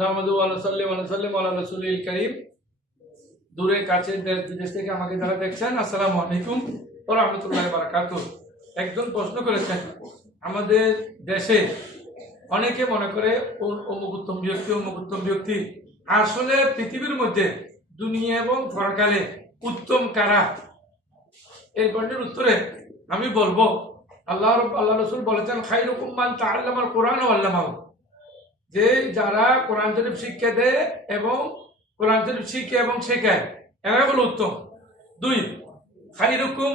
ওয়া সাল্লিম আলা রাসূলিল কারীম। দূরে, কাছে দেশ থেকে আমাকে যারা দেখছেন, আসসালামু আলাইকুম ওয়া রাহমাতুল্লাহি ওয়া বারাকাতুহু। একজন প্রশ্ন করেছেন, আমাদের দেশে অনেকে মনে করে ও- অমুক উত্তম ব্যক্তি অমুক উত্তম ব্যক্তি। আসলে পৃথিবীর মধ্যে দুনিয়া এবং পরকালে উত্তম কারা? এই প্রশ্নের উত্তরে আমি বলব, আল্লাহ আল্লাহ রসুল বলেছেন, খাইরুকুম মান তাআল্লামাল কোরআন ও আল্লামাহু যে যারা কোরআন শরীফ শিক্ষা দেয় এবং কোরআন শরীফ শিখে এবং শেখায়, এরা হলো উত্তম। দুই খাইরুকুম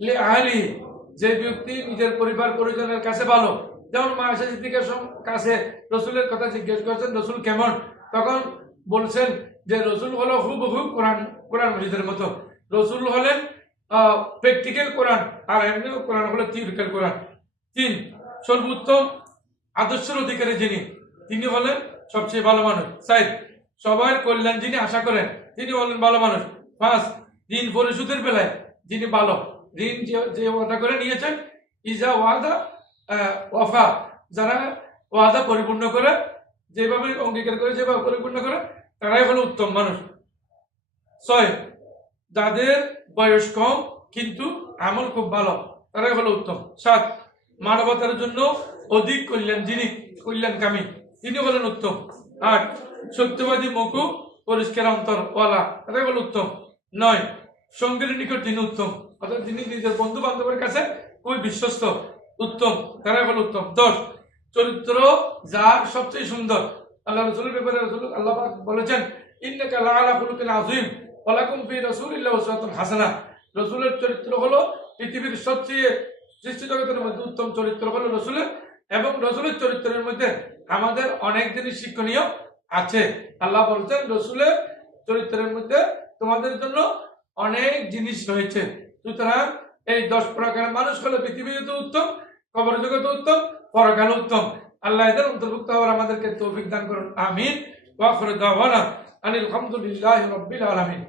লি আহলি, যে ব্যক্তি নিজের পরিবার পরিজনের কাছে ভালো। যেমন মা আশা সিদ্দিকের কাছে রসুলের কথা জিজ্ঞেস করেছেন, রসুল কেমন? তখন বলছেন যে রসুল হলো হুব হুব কোরআন কোরআন মসজিদের মতো। রসুল হলেন প্র্যাকটিক্যাল কোরআন, আর এমনিও কোরআন হলো থিওরিক্যাল কোরআন। তিন, সর্বোত্তম আদর্শের অধিকারী যিনি। তিনি হলেন সবচেয়ে ভালো মানুষ। চাই সবার কল্যাণ যিনি আশা করেন, তিনি হলেন ভালো মানুষ। পাঁচ ঋণ পরিশোধের বেলায় যিনি ভালো, ঋণ যে ওয়াদা করে নিয়েছেন, ইজা ওয়াদা ওয়াফা, যারা ওয়াদা পরিপূর্ণ করে, যেভাবে অঙ্গীকার করে, যেভাবে পরিপূর্ণ করে, তারাই হলো উত্তম মানুষ। ছয়, যাদের বয়স কম, কিন্তু আমল খুব ভালো, তারাই হলো উত্তম। সাত, মানবতার জন্য অধিক কল্যাণ, যিনি কল্যাণকামী। তিনি বলেন উত্তম। আট সত্যবাদী মুকু পরিষ্কার অন্তর ওয়ালা তারাই হলো উত্তম। নয়, সঙ্গের নিকট যিনি উত্তম। অর্থাৎ যিনি নিজের বন্ধু বান্ধবের কাছে খুবই বিশ্বস্ত, উত্তম। তারাই হলো উত্তম। দশ, চরিত্র যার সবচেয়ে সুন্দর। আল্লাহ রসুলের ব্যাপারে রসুল আল্লাহ বলেছেন, ইন্নাকা লাআলা খুলুকিন আযীম, ওয়ালাকুম ফি রাসূলিল্লাহি উসওয়াতুন হাসানা। রসুলের চরিত্র হলো পৃথিবীর সবচেয়ে সৃষ্টি জগতের মধ্যে উত্তম চরিত্র হলো রসুলের এবং রসুলের চরিত্রের মধ্যে আমাদের অনেক জিনিস শিক্ষণীয় আছে। আল্লাহ বলছেন, রসুলের চরিত্রের মধ্যে তোমাদের জন্য অনেক জিনিস রয়েছে। সুতরাং এই দশ প্রকার মানুষ হলো পৃথিবীতে উত্তম, কবর জগতে উত্তম, পরকালে উত্তম। আল্লাহ এদের অন্তর্ভুক্ত হওয়ার আমাদেরকে তৌফিক দান করুন। আমিন। ওয়া আখিরু দাওয়ানা আনিল হামদুলিল্লাহি রাব্বিল আলামিন।